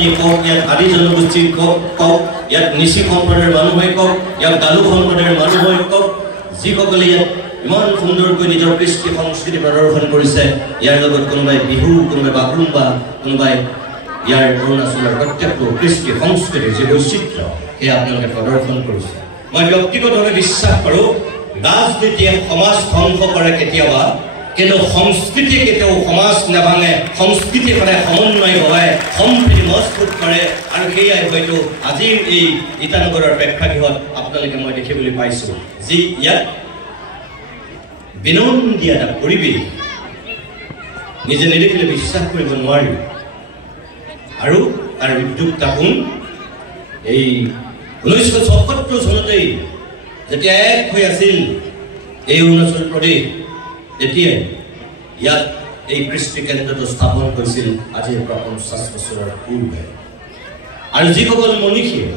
স্থানীয় কওক, ইয়াত আদি জনগোষ্ঠীৰ কওক, ইয়াত নিশি সম্প্ৰদায়ৰ মানুহে কওক, ইয়াত গালু সম্প্ৰদায়ৰ মানুহে কওক, যিসকলে ইয়াত ইমান সুন্দৰকৈ নিজৰ কৃষ্টি সংস্কৃতি প্ৰদৰ্শন কৰিছে, ইয়াৰ লগত কোনোবাই বিহু, কোনোবাই বাগুৰুম্বা, কোনোবাই ইয়াৰ অৰুণাচলৰ প্ৰত্যেকটো কৃষ্টি সংস্কৃতিৰ যি বৈচিত্ৰ্য সেয়া আপোনালোকে প্ৰদৰ্শন কৰিছে। মই ব্যক্তিগতভাৱে বিশ্বাস কৰোঁ ৰাজনীতিয়ে সমাজ ধ্বংস কৰে কেতিয়াবা, কিন্তু সংস্কৃতি কেতিয়াও সমাজ নাভাঙে। সংস্কৃতি সদায় সমন্বয় বঢ়ায়, সম্প্ৰীতি মজবুত কৰে, আৰু সেয়াই হয়তো আজিৰ এই ইটানগৰৰ প্ৰেক্ষাগৃহত আপোনালোকে মই দেখিবলৈ পাইছোঁ, যি ইয়াত বিনন্দী এটা পৰিৱেশ নিজে নেদেখিলে বিশ্বাস কৰিব নোৱাৰি। আৰু তাৰ উদ্যোগতা কোন এই 1974 চনতেই যেতিয়া এক হৈ আছিল এই অৰুণাচল প্ৰদেশ, তেতিয়াই ইয়াত এই কৃষ্টি কেন্দ্ৰটো স্থাপন কৰিছিল আজিৰ প্ৰায় 50 বছৰৰ পূৰ্বে। আৰু যিসকল মনীষীয়ে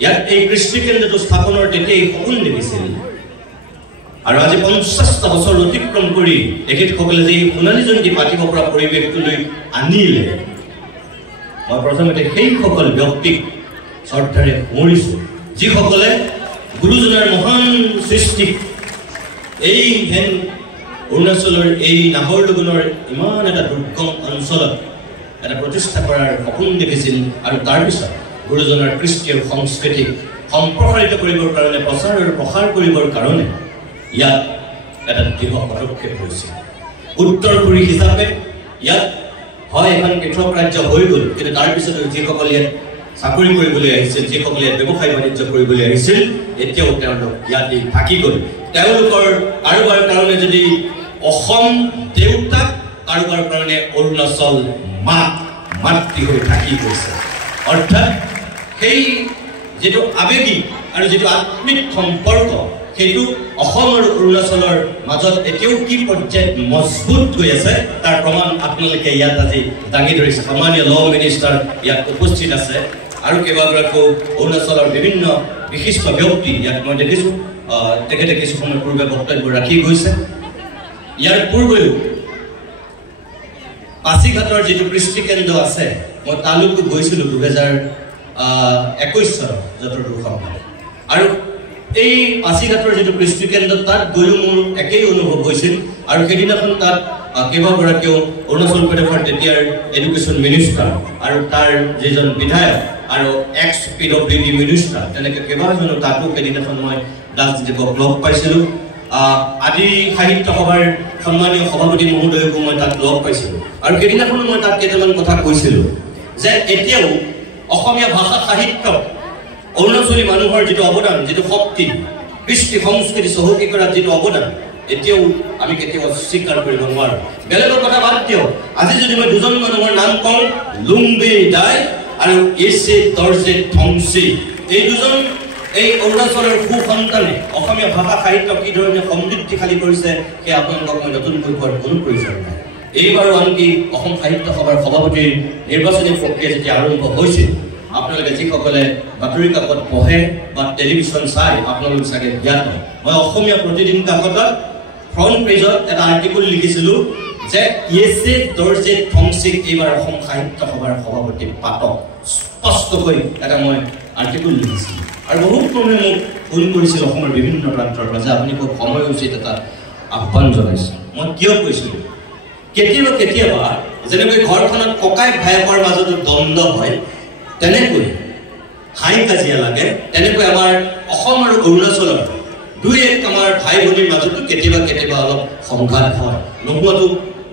ইয়াত এই কৃষ্টি কেন্দ্ৰটো স্থাপনৰ তেতিয়াই সপোন দেখিছিল, আৰু আজি 50টা বছৰ অতিক্ৰম কৰি তেখেতসকলে যে সোণালী জয়ন্তী পাতিব পৰা পৰিৱেশটোলৈ আনিলে, মই প্ৰথমতে সেইসকল ব্যক্তিক শ্ৰদ্ধাৰে সোঁৱৰিছোঁ যিসকলে গুৰুজনাৰ মহান সৃষ্টিক এই হেন অৰুণাচলৰ এই নাহৰলগুণৰ ইমান এটা দুৰ্গম অঞ্চলত এটা প্ৰতিষ্ঠা কৰাৰ সপোন দেখিছিল, আৰু তাৰপিছত গুৰুজনাৰ কৃষ্টি আৰু সংস্কৃতিক সম্প্ৰসাৰিত কৰিবৰ কাৰণে, প্ৰচাৰ আৰু প্ৰসাৰ কৰিবৰ কাৰণে ইয়াত এটা দৃঢ় পদক্ষেপ হৈছিল। উত্তৰ পুৰী হিচাপে ইয়াত হয় এখন পৃথক ৰাজ্য হৈ গ'ল, কিন্তু তাৰপিছত যিসকল ইয়াত চাকৰি কৰিবলৈ আহিছিল, যিসকলে ইয়াত ব্যৱসায় বাণিজ্য কৰিবলৈ আহিছিল, এতিয়াও তেওঁলোক ইয়াতেই থাকি গ'ল। তেওঁলোকৰ কাৰোবাৰ কাৰণে যদি অসম দেউতাক, কাৰোবাৰ কাৰণে অৰুণাচল মাতৃ হৈ থাকি গৈছে। অৰ্থাৎ সেই যিটো আৱেগিক আৰু যিটো আত্মিক সম্পৰ্ক, সেইটো অসম আৰু অৰুণাচলৰ মাজত এতিয়াও কি পৰ্যায়ত মজবুত হৈ আছে তাৰ প্ৰমাণ আপোনালোকে ইয়াত আজি দাঙি ধৰিছে। সন্মানীয় ল মিনিষ্টাৰ ইয়াত উপস্থিত আছে, আৰু কেইবাগৰাকীও অৰুণাচলৰ বিভিন্ন বিশিষ্ট ব্যক্তি ইয়াত মই দেখিছোঁ। তেখেতে কিছু সময় পূৰ্বে বক্তব্য ৰাখি গৈছে। ইয়াৰ পূৰ্বেও পাছিঘাটৰ যিটো কৃষ্টি কেন্দ্ৰ আছে, মই তালৈকো গৈছিলোঁ 2021 চনত যতদূৰ সম্ভৱ। আৰু এই পাছিঘাটৰ যিটো কৃষ্টি কেন্দ্ৰ, তাত গৈও মোৰ একেই অনুভৱ হৈছিল। আৰু সেইদিনাখন তাত কেইবাগৰাকীও অৰুণাচল প্ৰদেশৰ তেতিয়াৰ এডুকেশ্যন মিনিষ্টাৰ আৰু তাৰ যিজন বিধায়ক আৰু এক্স PWD মিনিষ্টাৰ, তেনেকৈ কেইবাজনো তাতো সেইদিনাখন মই ৰাজনীতিকক লগ পাইছিলোঁ। আদি সাহিত্য সভাৰ সন্মানীয় সভাপতি মহোদয়কো মই তাত লগ পাইছিলোঁ, আৰু সেইদিনাখন মই তাত কেইটামান কথা কৈছিলোঁ যে এতিয়াও অসমীয়া ভাষা সাহিত্যত অৰুণাচলী মানুহৰ যিটো অৱদান, যিটো শক্তি, কৃষ্টি সংস্কৃতি চহকী কৰাৰ যিটো অৱদান, এতিয়াও আমি কেতিয়াও অস্বীকাৰ কৰিব নোৱাৰোঁ। বেলেগৰ কথা বাদ দিয়ক, আজি যদি মই দুজন মানুহৰ নাম কওঁ, লুংবে দাই আৰু এছে দৰ্জে থংচি, এই দুজন এই অৰুণাচলৰ সুসন্তানে অসমীয়া ভাষা সাহিত্য কি ধৰণে সমৃদ্ধিশালী কৰিছে সেয়া আপোনালোকক মই নতুনকৈ কোৱাৰ কোনো প্ৰয়োজন নাই। এইবাৰো আনকি অসম সাহিত্য সভাৰ সভাপতিৰ নিৰ্বাচনী প্ৰক্ৰিয়া যেতিয়া আৰম্ভ হৈছিল, আপোনালোকে যিসকলে বাতৰি কাকত পঢ়ে বা টেলিভিশ্যন চাই আপোনালোক চাগে জ্ঞাত। মই অসমীয়া প্ৰতিদিন কাকতত ফ্ৰণ্ট পেজত এটা আৰ্টিকল লিখিছিলোঁ যে এছে দৰ্জে থংচিক এইবাৰ অসম সাহিত্য সভাৰ সভাপতি পাতক, স্পষ্টকৈ এটা মই আৰ্টিকল লিখিছিলোঁ। আৰু বহুত ক্ৰমে মোক ফোন কৰিছিল অসমৰ বিভিন্ন প্ৰান্তৰ পৰা যে আপুনি খুব সময় উচিত এটা আহ্বান জনাইছে। মই কিয় কৈছিলোঁ, কেতিয়াবা কেতিয়াবা যেনেকৈ ঘৰখনত ককাই ভায়েকৰ মাজতো দ্বন্দ্ব হয়, তেনেকৈ হাই কাজিয়া লাগে, তেনেকৈ আমাৰ অসম আৰু অৰুণাচলৰ দুই এক আমাৰ ভাই ভনীৰ মাজতো কেতিয়াবা কেতিয়াবা অলপ সংঘাত হয়। নোহোৱাটো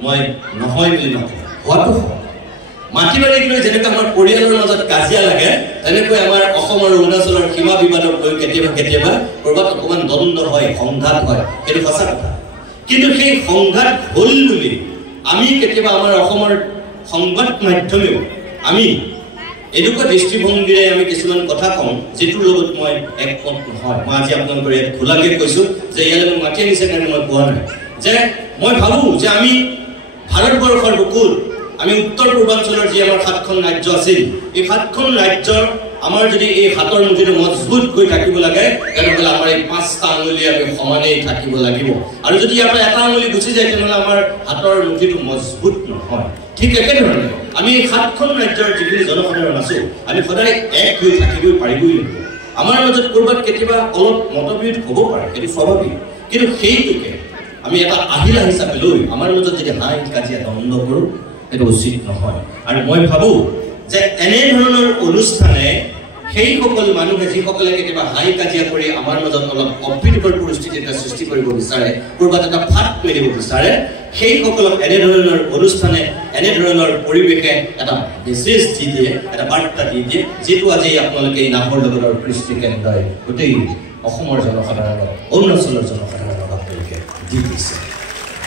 মই নহয় বুলি নকওঁ, হোৱাটো হয়। মাটি বাৰীক লৈ যেনেকৈ আমাৰ পৰিয়ালৰ মাজত কাজিয়া লাগে, তেনেকৈ আমাৰ অসম আৰু অৰুণাচলৰ সীমা বিবাদক লৈ কেতিয়াবা কেতিয়াবা ক'ৰবাত অকণমান দ্বন্দ্ব হয়, সংঘাত হয়, সেইটো সঁচা কথা। কিন্তু সেই সংঘাত হ'ল বুলি আমি কেতিয়াবা আমাৰ অসমৰ সংবাদ মাধ্যমেও আমি এনেকুৱা দৃষ্টিভংগীৰে আমি কিছুমান কথা কওঁ যিটোৰ লগত মই একমত নহয়। মই আজি আপোনালোকৰ ইয়াত খোলাকৈ কৈছোঁ যে ইয়ালৈ মোক মাতি আনিছে কাৰণে মই কোৱা নাই, যে মই ভাবোঁ যে আমি ভাৰতবৰ্ষৰ বুকুত আমি উত্তৰ পূৰ্বাঞ্চলৰ যি আমাৰ 7খন ৰাজ্য আছিল, এই 7খন ৰাজ্যৰ আমাৰ যদি এই হাতৰ মুঠিটো মজবুত হৈ থাকিব লাগে, তেনেহ'লে আমাৰ এই 5টা আঙুলি আমি সমানেই থাকিব লাগিব। আৰু যদি ইয়াৰ পৰা এটা আঙুলি গুচি যায়, তেনেহ'লে আমাৰ হাতৰ মুঠিটো মজবুত নহয়। ঠিক একেধৰণে আমি 7খন ৰাজ্যৰ যিখিনি জনসাধাৰণ আছো আমি সদায় এক হৈ থাকিবই পাৰিবই লাগিব আমাৰ মাজত কৰবাত কেতিয়াবা অলপ মতবিৰোধ হ'ব পাৰে এটো স্বাভাৱিক কিন্তু সেইটোকে আমি এটা আহিলা হিচাপে লৈ আমাৰ মাজত যদি হাই কাজিয়া দ্বন্দ্ব কৰোঁ এটা উচিত নহয় আৰু মই ভাবো যে এনে ধৰণৰ অনুষ্ঠানে সেই সকল মানুহে যিসকলে কেতিয়াবা হাই কাজিয়া কৰি আমাৰ মাজত অলপ অপ্ৰীতিকৰ পৰিস্থিতি এটা সৃষ্টি কৰিব বিচাৰে কৰবাত এটা ফাট মেলিব বিচাৰে সেই সকলক এনে ধৰণৰ অনুষ্ঠানে এনে ধৰণৰ পৰিৱেশে এটা বিশেষ দি দিয়ে এটা বাৰ্তা দি দিয়ে যেটো আজি আপোনালোকে এই নাহৰলগুনৰ কৃষ্টি কেন্দ্ৰই গোটেই অসমৰ জনসাধাৰণক অৰুণাচলৰ জনসাধাৰণক আপোনালোকে দি দিছে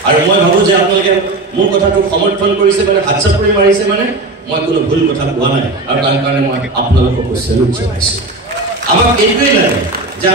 আৰু মই ভাবো যে আপোনালোকে মোৰ কথাটো সমৰ্থন কৰিছে মানে হাতচাপৰি মাৰিছে মানে মই কোনো ভুল কথা কোৱা নাই আৰু তাৰ কাৰণে মই আপোনালোকক চেলুট জনাইছো আমাক এইটোৱেই লাগে